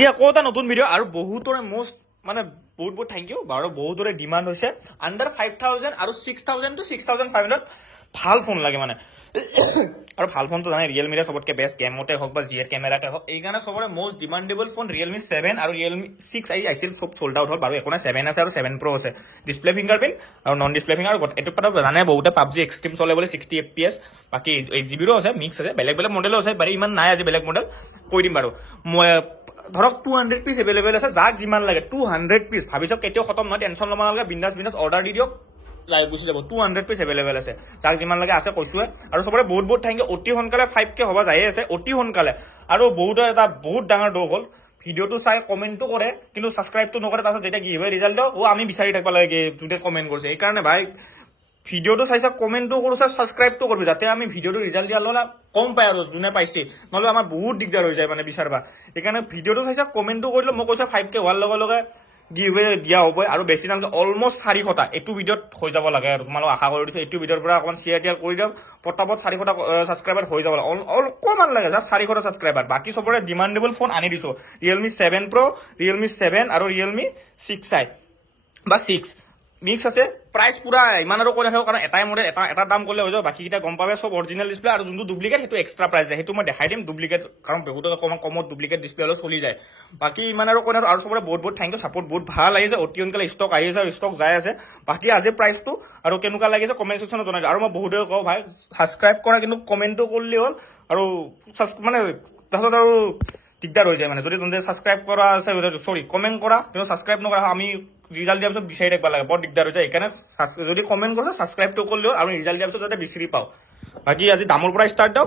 এতিয়া আকৌ এটা নতুন ভিডিঅ' আৰু বহুতৰে most মানে বহুত থেংক ইউ বাৰু বহুতৰে ডিমাণ্ড হৈছে আণ্ডাৰ 5000 আৰু 6000 to 6500 ভাল ফোন লাগে মানে আৰু ভাল ফোনটো জানে ৰিয়েলমিৰে সবতকে বেষ্ট গেমতে হওক বা জিএৰ কেমেৰাতে হওক এইকাৰণে সবৰে most ডিমাণ্ডেবল ফোন ৰিয়েলমি 7 আৰু ৰিয়েলমি 6 আহিছিল সব সোল্ড আউট হ'ল বাৰু একো নাই 7 আছে আৰু 7 Pro আছে ডিসপ্লে ফিংগাৰপ্ৰিন্ট আৰু নন ডিসপ্লে ফিংগাৰ এটো কথা জানে বহুতে PUBG এক্সট্ৰিম চলে বুলি 60 fps বাকি 8GB ৰো আছে মিক্স আছে বেলেগ বেলেগ মডেলো আছে বাৰু ইমান নাই আজি বেলেগ মডেল কৈ দিম বাৰু মই ধৰক 200 পিস এভেইলেবল আছে যাক যিমান লাগে 200 পিস ভাবিছো কেতিয়াও খতম নহয় টেনশন লব নালাগে বিন্দাস অৰ্ডাৰ দি দিয়ক লাইভ গুছি যাব 200 পিস এভেইলেবল আছে যাক যিমান লাগে আছে কৈছোৱে আৰু সবৰে বহুত থেংক ইউ অতি সোনকালে 5k হবা যাই আছে অতি সোনকালে আৰু বহুতৰ এটা বহুত ডাঙৰ দোষ হ'ল ভিডিওটো চাই কমেন্টটো কৰে কিন্তু সাবস্ক্ৰাইবটো নকৰে তাৰছত যেটা কি হয় ৰিজাল্ট ও আমি বিচাৰি থাকবা লাগে তুতে কমেন্ট কৰিছে এই কাৰণে ভাই ভিডিওটো চাইছা কমেন্টটো কৰিছা সাবস্ক্ৰাইবটো কৰবি যাতে আমি ভিডিওটো ৰিজাল্ট দিয়া ললা কম পাই আৰু যোনে পাইছে নহলে আমাৰ বহুত দিগদাৰ হৈ যায় মানে বিচাৰবা এইকাৰণে ভিডিওটো চাইছা কমেন্টটো কৰিলে মই কৈছা 5k হোৱাৰ লগে লগে গিভৱে দিয়া হ'ব আৰু বেছি নাম অলমোস্ট 400টা এটো ভিডিওত হৈ যাব লাগে আৰু তোমালোক আশা কৰি দিছো এটো ভিডিওৰ পৰা অকমান শেয়াৰ কৰি দিও পটাপট 400টা সাবস্ক্ৰাইবাৰ হৈ যাব অকমান লাগে জাস্ট 400টা সাবস্ক্ৰাইবাৰ বাকি সবৰে ডিমান্ডেবল ফোন আনি দিছো Realme 7 Pro Realme 7 আৰু Realme 6i বা 6 মিক্স আছে প্ৰাইস পুৰা ইমান আৰু কৈ ৰাখো কাৰণ এটাই মডেল এটা দাম কলে হৈ যাব বাকি কিটা গম পাবে সব অৰিজিনাল ডিসপ্লে আৰু যোনটো ডুপ্লিকেট হেতু এক্সট্ৰা প্ৰাইস যায় হেতু মই দেখাই দিম ডুপ্লিকেট কাৰণ বহুত কমত ডুপ্লিকেট ডিসপ্লে হলে চলি যায় বাকি ইমান আৰু কৈ আৰু সবৰে বহুত থেংক ইউ সাপোর্ট বহুত ভাল আহিছে অতি সোনকালে ষ্টক আহি আছে ষ্টক যাই আছে বাকি আজি প্ৰাইসটো আৰু কেনেকুৱা লাগিছে কমেন্ট সেকশনত জনাই আৰু মই বহুতে কও ভাই সাবস্ক্ৰাইব কৰা কিন্তু কমেন্টটো কৰলি হ'ল আৰু মানে তাছত আৰু দিগদাৰ হৈ যায় মানে যদি তুমি সাবস্ক্ৰাইব কৰা আছে সৰি কমেন্ট কৰা কিন্তু সাবস্ক্ৰাইব নকৰা আমি ৰিজাল্ট দিয়াৰ পিছত বিচাৰি থাকিব লাগে বৰ দিগদাৰ হৈ যায় এইকাৰণে যদি কমেন্ট কৰিছে সাবস্ক্ৰাইবটো কৰিলেও আৰু ৰিজাল্ট দিয়াৰ পিছত যাতে বিচাৰি পাও বাকি আজি দামৰ পৰা ষ্টাৰ্ট দাও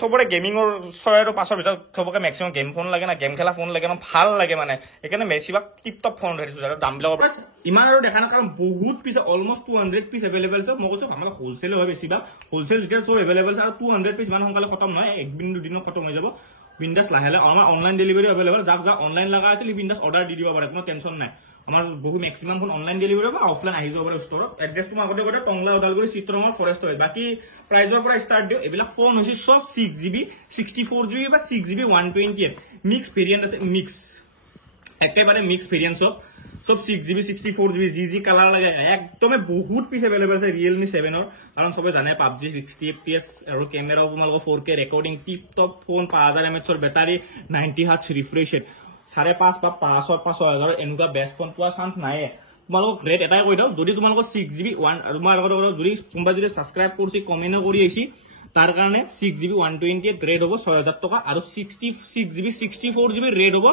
সবৰে গেমিংৰ 6 আৰু 5ৰ ভিতৰত সবকে ম্যাক্সিমাম গেম ফোন লাগে না গেম খেলা ফোন লাগে না ভাল লাগে মানে এইকাৰণে বেছিভাগ টিপটপ ফোন ধৰিছো আৰু দাম বিলাকৰ পৰা ইমান আৰু দেখা না কাৰণ বহুত পিস অলমোস্ট 200 পিস এভেইলেবল আছে মই কৈছো আমাৰ হোলসেল হয় বেছিভাগ হোলসেল ৰিটেল সব এভেইলেবল আছে আৰু 200 পিস মান সোনকালে খতম নহয় এক দিন দুদিনত খতম হৈ যাব বিন্দাস লাহে আমাৰ অনলাইন ডেলিভাৰি अवेलेबल যাক অনলাইন লাগা আছে বিন্দাস অৰ্ডাৰ দি দিব পাৰে কোনো টেনশন নাই আমাৰ বহু ম্যাক্সিমাম ফোন অনলাইন ডেলিভাৰি বা অফলাইন আহি যাব পাৰে ষ্টৰত এড্ৰেছ তোমাক আগতে গতে টংলা ওদালগুৰি চিত্ৰঙৰ ফৰেষ্ট হয় বাকি প্ৰাইজৰ পৰা ষ্টাৰ্ট দিও এবিলা ফোন হৈছে সব 6GB 64GB বা 6GB 128 মিক্স ভেৰিয়েন্ট আছে মিক্স একেবাৰে মিক্স ভেৰিয়েন্ট সব 6GB 64GB জি কালাৰ লাগে একদমে বহুত পিস अवेलेबल আছে Realme 7 ৰ কাৰণ সবে জানে PUBG 60 fps আৰু ক্যামেৰাও তোমালোকৰ 4K recording tip top phone 5000 mAh ৰ বেটাৰী 90 Hz ৰিফ্ৰেশ 5.5 বা 5000 এনেকুৱা বেষ্ট ফোন পোৱা চান্স নাই তোমালোকক ৰেট এটাই কৈ দাও যদি তোমালোকৰ 6GB 1 আৰু তোমাৰ যদি কোনবা যদি সাবস্ক্ৰাইব কৰিছি কমেন্ট কৰি আইছি তাৰ কাৰণে 6GB 128 ৰেট হ'ব 6000 টকা আৰু 66GB 64GB ৰেট হ'ব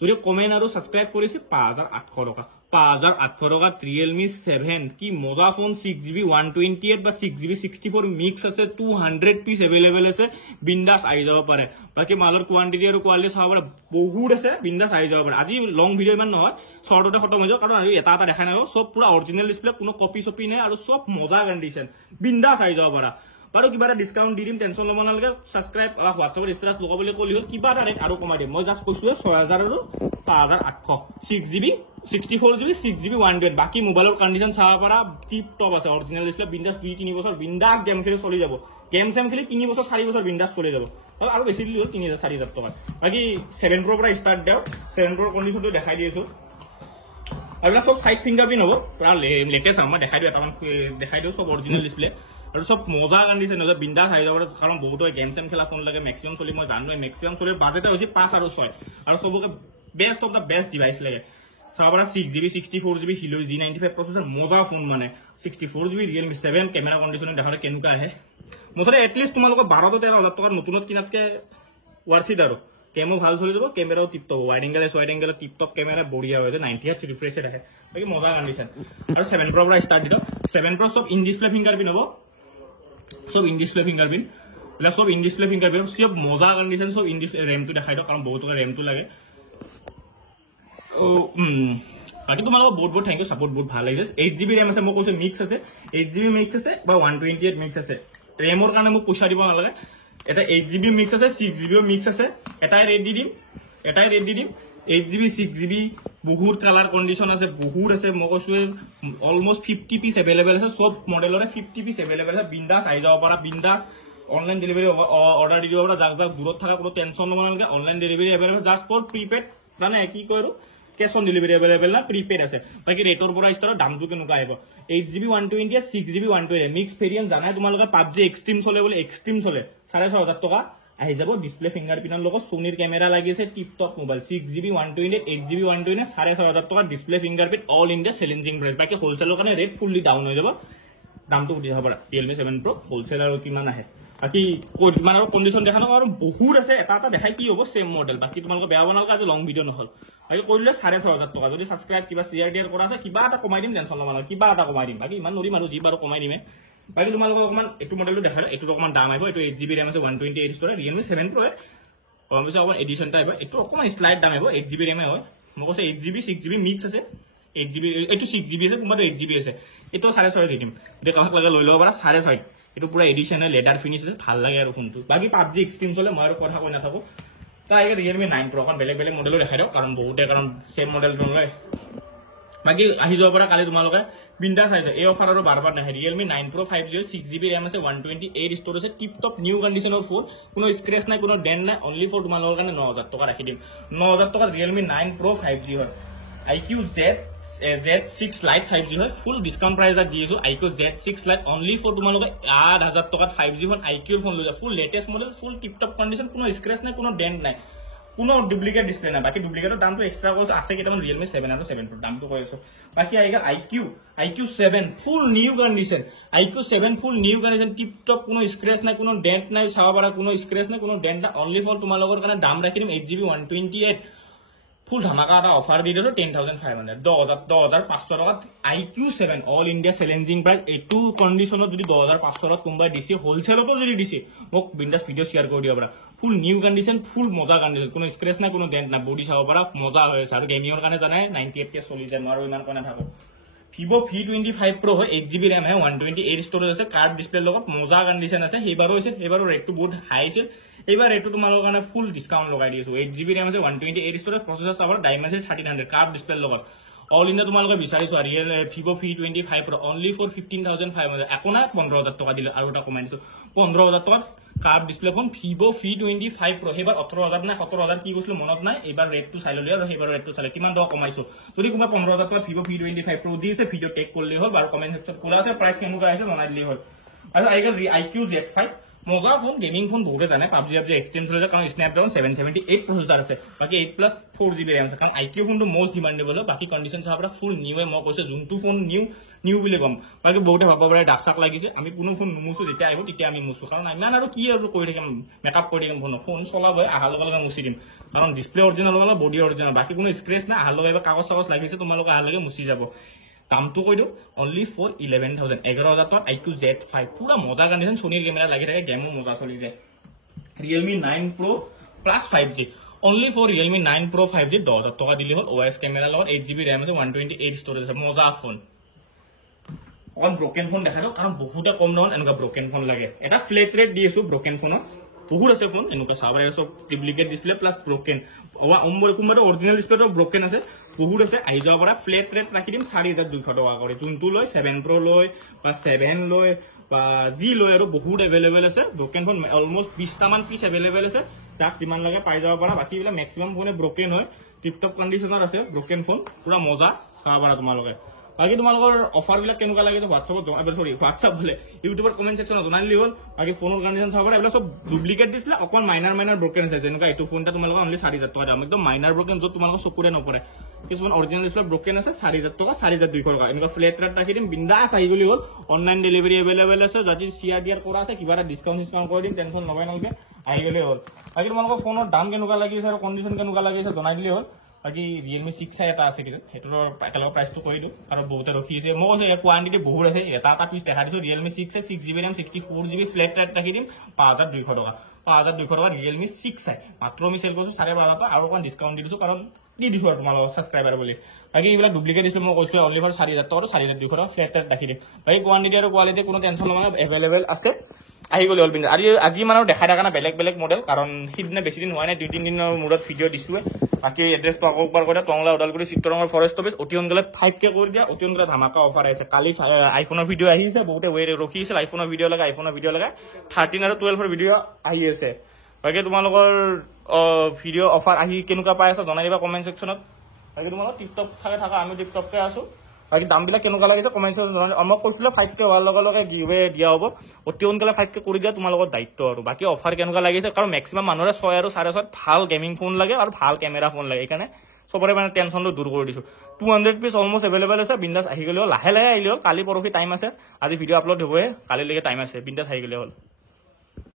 যদি কমেন্ট আৰু সাবস্ক্ৰাইব কৰিছে 5800 টকা 5800 টকা Realme 7 কি মজা ফোন 6GB 128 বা 6GB 64 মিক্স আছে 200 পিস अवेलेबल আছে বিন্দাস আই যাব পাৰে বাকি মালৰ কোয়ান্টিটি আৰু কোয়ালিটি চাব পাৰে বহুত আছে বিন্দাস আই যাব পাৰে আজি লং ভিডিও ইমান নহয় শৰ্টতে খতম হৈ যাব কাৰণ এটা দেখাই নাই সব পুৰা অৰিজিনাল ডিসপ্লে কোনো কপি চপি নাই আৰু সব মজা কন্ডিশন বিন্দাস আই যাব পাৰে বাৰু কিবা এটা ডিসকাউন্ট দি দিম টেনশন লব নালাগে সাবস্ক্ৰাইব আৰু হোৱাটছএপৰ ষ্টেটাস লগাবলৈ কলি হ'ল কিবা এটা ৰেট আৰু কমাই দিম মই জাস্ট কৈছো 6000 আৰু 5800 6GB 64GB 6GB 128 বাকি মোবাইলৰ কন্ডিশন চাব পাৰা টিপ টপ আছে অৰিজিনাল ডিসপ্লে বিন্দাস 2-3 বছৰ বিন্দাস গেম খেলি চলি যাব গেম খেলি 3 বছৰ 4 বছৰ বিন্দাস চলি যাব আৰু বেছি দিলে 3000-4000 টকা বাকি 7 Pro পৰা ষ্টাৰ্ট দাও 7 Pro কন্ডিশনটো দেখাই দিছো আৰু সব সাইড ফিংগাৰপ্ৰিন্ট হ'ব পুৰা লেটেস্ট আমাৰ দেখাই দিও সব অৰিজিনাল ডিসপ্লে আৰু সব মজা কন্ডিশন আছে বিন্দাস আই যাব কাৰণ বহুত গেম খেলা ফোন লাগে ম্যাক্সিমাম চলি মই জানো ম্যাক্সিমাম চলি বাজেট হৈছে 5 আৰু 6 আৰু সবকে best of the best device লাগে চাবাৰা 6GB 64GB Helio G95 প্ৰসেসৰ মজা ফোন মানে 64GB Realme 7 ক্যামেৰা কন্ডিশন দেখাৰে কেনেকুৱা আহে মুঠতে এটলিষ্ট তোমালোকৰ 12-13,000 টকাৰ নতুনত কিনাতকে ওয়াৰ্থিত আৰু কেমো ভাল চলি যাব ক্যামেৰাও টিপটপ ওয়াইড এংগেল টিপটপ ক্যামেৰা বঢ়িয়া হৈ যায় 90 Hz ৰিফ্ৰেশ আহে বাকি মজা কন্ডিশন আৰু 7 Pro পৰা ষ্টাৰ্ট দিও 7 Pro সব ইন ডিসপ্লে ফিংগাৰপ্ৰিন্ট হ'ব সব ইন ডিসপ্লে ফিংগাৰপ্ৰিন্ট সব ইন ডিসপ্লে ফিংগাৰপ্ৰিন্ট সব মজা কন্ডিশন সব ইন ডিসপ্লে ৰেমটো দেখাই দিও কাৰণ বহুত ৰেমটো লাগে বাকি তোমালোকৰ বহুত থ্যাংক ইউ সাপোৰ্ট বহুত ভাল লাগিছে 8GB ৰেম আছে মই কৈছো মিক্স আছে 8GB মিক্স আছে বা 128 মিক্স আছে ৰেমৰ কাৰণে মই পইচা দিব নালাগে এটা 8GB মিক্স আছে 6GB মিক্স আছে এটাই ৰেট দি দিম 8GB 6GB বহুত কালাৰ কন্ডিশন আছে বহুত আছে মই কৈছো অলমোস্ট 50 পিস अवेलेबल আছে সব মডেলৰে 50 পিস अवेलेबल আছে বিন্দাস আই যাব পাৰা বিন্দাস অনলাইন ডেলিভাৰি অৰ্ডাৰ দি দিব পাৰা যাক দূৰত থকা কোনো টেনশন লব নালাগে online delivery available just for prepaid মানে কি কয় আৰু কেছ অন ডেলিভাৰী এভেইলেবল না প্ৰিপেড আছে বাকি ৰেটৰ পৰা ষ্টাৰৰ দামটো কেনেকুৱা আহিব 8GB 120 6GB 120 মিক্স ভেৰিয়েন্ট জানাই তোমালোকে PUBG এক্সট্ৰিম চলে বুলি এক্সট্ৰিম চলে 6500 টকা আহি যাব ডিসপ্লে ফিঙ্গাৰপ্ৰিন্টৰ লগত সোনিৰ ক্যামেৰা লাগিছে tip top mobile 6GB 128 8GB 120 6500 টকা display fingerprint all India challenging price বাকি হোলসেলৰ কাৰণে ৰেট ফুললি ডাউন হৈ যাব দামটো উঠি যাব Realme 7 Pro হোলসেল আৰু কিমান আহে বাকি কিমান আৰু কন্ডিশন দেখানো আৰু বহুত আছে এটা দেখাই কি হ'ব সেম মডেল বাকি তোমালোকে বেয়া বনাল কাজ লং ভিডিও নহল বাকি কৰিলে 6500 টকা যদি সাবস্ক্ৰাইব কিবা শেয়াৰ ডিয়াৰ কৰা আছে কিবা এটা কমাই দিম টেনশন লবা কিবা এটা কমাই দিম বাকি ইমান নৰি মানুহ যি বাৰো কমাই দিমে বাকি তোমালোকক অকমান এটো মডেলটো দেখালো এটো অকমান দাম আহিব এটো 8GB RAM আছে 128 স্টোৰেজ Realme 7 Pro অবশ্যই অকমান এডিশন টাইপ এটো অকমান স্লাইড দাম আহিব 8GB RAM হয় মই কৈছে 8GB 6GB মিক্স আছে 8GB এটো 6GB আছে কোনবা 8GB আছে এটো 6.5 দি দিম এটা কাক লাগা লৈ লব পাৰা 6.5 এটো পুৰা এডিশনাল লেদাৰ ফিনিশ আছে ভাল লাগে আৰু ফোনটো বাকি PUBG এক্সট্ৰিম চলে মই আৰু কথা কৈ নাথাকো তাই Realme 9 Pro এখন বেলেগ বেলেগ মডেলো দেখাই দিও কাৰণ বহুতে কাৰণ সেম মডেল নলয় বাকি আহি যাব পৰা কালি তোমালোকে বিন্দাস আইছে এই অফাৰ আৰু বাৰবাৰ নাহে Realme 9 Pro 5G 6GB RAM আছে 128 স্টোৰেজ আছে টিপ টপ নিউ কন্ডিশনৰ ফোন কোনো স্ক্ৰেচ নাই কোনো ডেন নাই অনলি ফৰ তোমালোকৰ কাৰণে 9000 টকা ৰাখি দিম 9000 টকা Realme 9 Pro 5G হয় IQ Z6 Lite 5G হয় ফুল ডিসকাউন্ট প্রাইস দি দিছো IQ Z6 Lite only for তোমালোকে 8000 টাকাত 5G ফোন IQ ফোন লৈ যা full latest model full tip top condition কোনো স্ক্র্যাচ নাই কোনো ডেন্ট নাই কোনো ডুপ্লিকেট ডিসপ্লে নাই বাকি ডুপ্লিকেটৰ দামটো এক্সট্ৰা কস আছে কেইটামান Realme 7 আৰু 7 Pro দামটো কৈছো বাকি আইগা IQ 7 ফুল নিউ কন্ডিশন IQ 7 ফুল নিউ কন্ডিশন টিপ টপ কোনো স্ক্র্যাচ নাই কোনো ডেন্ট নাই চাবা পাৰা কোনো স্ক্ৰ্যাচ নাই কোনো ডেন্ট নাই অনলি ফৰ তোমালোকৰ কাৰণে দাম ৰাখি দিম 8GB 128 ফুল ধামাকা এটা অফার দি দিছো 10500 10500 টাকাত IQ 7 all India challenging price এটু কন্ডিশনত যদি 10500 টাকাত কোনবাই দিছি হোলসেলতো যদি দিছি মোক বিন্দাস ভিডিও শেয়ার কৰি দিবা ফুল নিউ কন্ডিশন ফুল মজা কন্ডিশন কোনো স্ক্ৰ্যাচ না কোনো ডেন্ট না বডি চাব পাৰা মজা হৈ আছে আৰু গেমিংৰ কাৰণে জানাই 98K চলি যায় আৰু ইমান কোনা থাকো Vivo V25 Pro হয় 8GB RAM হয় 128 স্টোরেজ আছে কার্ড ডিসপ্লে লগত মজা কন্ডিশন আছে এবাৰো হৈছে এবাৰো ৰেটটো বহুত হাই আছে এবাৰ ৰেটটো তোমালোকৰ কাৰণে ফুল ডিসকাউন্ট লগাই দিছো 8GB RAM আছে 128 স্টোৰেজ প্ৰসেসৰ চাবৰ Dimensity 1300 কাৰ্ড ডিসপ্লে লগত অল ইন্ডিয়া তোমালোকে বিচাৰিছো Vivo V25 Pro only for 15500 একোনা 15000 টকা দিলে আৰু এটা কমাই দিছো 15000 টকা curved display phone Vivo V25 Pro এবাৰ 18000 না 17000 কি কৈছিল মনত নাই এবাৰ ৰেটটো চাই ললি আৰু এবাৰ ৰেটটো চালে কিমান টকা কমাইছো যদি কোনবা 15000 টকা Vivo V25 Pro দিছে ভিডিও টেক কৰলি হ'ল আৰু কমেন্ট সেকশন খোলা আছে প্ৰাইস কেনেকুৱা আছে জনাই দিলি হ'ল আৰু আইগা IQ Z5 মজা ফোন গেমিং ফোন বহুতে জানে PUBG এক্সটেন্ড চলে কাৰণ Snapdragon 778 প্ৰসেসৰ আছে বাকি 8+ 4GB RAM আছে কাৰণ IQ ফোনটো মোস্ট ডিমান্ডেবল বাকি কন্ডিশন চাবৰা ফুল নিউ মই কৈছে যোনটো ফোন নিউ বুলি কম বাকি বহুতে ভাবব পাৰে ডাকসাক লাগিছে আমি কোনো ফোন নুমুছো যেতিয়া আহিব তেতিয়া আমি মুছো কাৰণ ইমান আৰু কি আৰু কৰি থাকিম মেকআপ কৰি থাকিম ফোন চলাব আহা লগা মুছি দিম কাৰণ ডিসপ্লে অৰিজিনাল মানে বডি অৰিজিনাল বাকি কোনো স্ক্ৰেচ না আহা লগা কাগজ কাগজ লাগিছে তোমালোকে আহা লগে মুছি যাব দামটো কৈ দিও অনলি ফৰ 11000 টকা IQ Z5 পুৰা মজা কন্ডিশন সোনিৰ ক্যামেৰা লাগি থাকে গেমো মজা চলি যায় Realme 9 Pro plus 5G only for Realme 9 Pro 5G 10000 টকা দিলি হল OS ক্যামেৰা লগত 8GB RAM আছে 128 স্টোৰেজ আছে মজা ফোন অন ব্ৰোকেন ফোন দেখা দাও কাৰণ বহুতে কম দামত এনেকা ব্ৰোকেন ফোন লাগে এটা ফ্ল্যাট ৰেট দি আছো ব্ৰোকেন ফোনত বহুত আছে ফোন এনেকা চাবৰে সব ডুপ্লিকেট ডিসপ্লে প্লাস ব্ৰোকেন কোনবাটো অৰিজিনাল ডিসপ্লেটো ব্ৰোকেন আছে বহুত আছে আহি যাব পৰা ফ্ল্যাট ৰেট ৰাখি দিম 4200 টকা কৰি যোনটো লয় 7 Pro লয় বা 7 লয় বা জি লয় আৰু বহুত এভেইলেবল আছে ব্রোকেন ফোন অলমোস্ট 20 টা মান পিস এভেইলেবল আছে যাক যিমান লাগে পাই যাব পৰা বাকি বিলা ম্যাক্সিমাম ফোনে ব্ৰোকেন হয় টিপ টপ কন্ডিশনৰ আছে ব্ৰোকেন ফোন পুৰা মজা চাব পৰা তোমালোকে বাকি তোমালোকৰ অফাৰ বিলাক কেনেকুৱা লাগে হোৱাটছআপ বলে ইউটিউবৰ কমেন্ট সেকশনত জনাইলি হ'ল বাকি ফোনৰ কন্ডিশন চাব পৰা এবিলাক সব ডুপ্লিকেট ডিসপ্লে অকল মাইনাৰ ব্ৰোকেন আছে যেনেকুৱা এটো ফোনটা তোমালোকৰ অনলি 4000 টকা দাম একদম মাইনাৰ ব্ৰোকেন যত তোমালোকৰ চকুৰে নপৰে কিছুমান অৰিজিনাল ডিসপ্লে ব্ৰোকেন আছে 4000 টকা 4200 টকা এনেকুৱা ফ্ল্যাট ৰেট ৰাখি দিম বিন্দাস আহি গলি হ'ল অনলাইন ডেলিভাৰি এভেইলেবল আছে যদি CRDR কৰা আছে কিবা এটা ডিসকাউন্ট কৰি দিম টেনশন নলয় নালগে আহি গলি হ'ল বাকি তোমালোকৰ ফোনৰ দাম কেনেকুৱা লাগিছে আৰু কন্ডিশন কেনেকুৱা লাগিছে জনাই দিলি হ'ল বাকি Realme 6 এটা আছে কিছে হেতৰ একেলগে প্ৰাইসটো কৈ দিও আৰু বহুতে ৰখি আছে মই কৈছে কোৱান্টিটি বহুত আছে এটা পিস দেখা দিছো Realme 6 6GB RAM 64GB flat rate ৰাখি দিম 5200 টকা 5200 টকা Realme 6 মাত্ৰ আমি সেল কৰিছো 5500 টকা আৰু অকন ডিসকাউন্ট দিছো কাৰণ দি দিছো আৰু তোমালোকৰ সাবস্ক্ৰাইবাৰ বুলি বাকি এইবিলাক ডুপ্লিকেট ডিসপ্লে মই কৈছো অনলি ফৰ 4000 টকা 4200 টকা ফ্ল্যাট ৰেট ৰাখি দিম বাকি কোৱান্টিটি আৰু কোৱালিটি কোনো টেনশন নলবা এভেইলেবল আছে আহি গলি অলবিন আৰু আজি মানৰ দেখা দেখা না বেলেগ মডেল কাৰণ হিদনে বেছি দিন হোৱা নাই 2-3 দিনৰ মূৰত ভিডিও দিছো বাকি এড্ৰেছ পাক একবাৰ কৰা টংলা ওদালগুৰি চিত্ৰৰঙৰ ফৰেষ্ট অফিস অটিয়ন গলে 5K কৰি দিয়া অটিয়ন গলে ধামাকা অফাৰ আছে কালি আইফোনৰ ভিডিও আহিছে বহুতে ৰখি আছে আইফোনৰ ভিডিও লগা 13 আৰু 12 ভিডিও আহি আছে বাকী তোমালোকৰ ভিডিঅ' অফাৰ আহি কেনেকুৱা পাই আছা জনাই দিবা কমেণ্ট ছেকশ্যনত বাকী তোমালোকৰ টিপটপ থাকা আমি টিপটপকে আছোঁ বাকী দামবিলাক কেনেকুৱা লাগিছে কমেণ্ট ছেকশ্যনত জনাই মই কৈছিলোঁ 5K হোৱাৰ লগে লগে গিভৱে দিয়া হ'ব অতি সোনকালে 5K কৰি দিয়া তোমালোকৰ দায়িত্ব আৰু বাকী অফাৰ কেনেকুৱা লাগিছে কাৰণ মেক্সিমাম মানুহৰে 6 আৰু 6.5 ভাল গেমিং ফোন লাগে আৰু ভাল কেমেৰা ফোন লাগে সেইকাৰণে চবৰে মানে টেনশ্যনটো দূৰ কৰি দিছোঁ 200 পিচ অলমষ্ট এভেইলেবল আছে বিন্দাছ আহি গ'লেও লাহে লাহে আহিলেও কালি পৰহি টাইম আছে আজি ভিডিঅ' আপলোড হ'বহে কালিলৈকে টাইম আছে বিন্দাছ আহি গ'লে হ'ল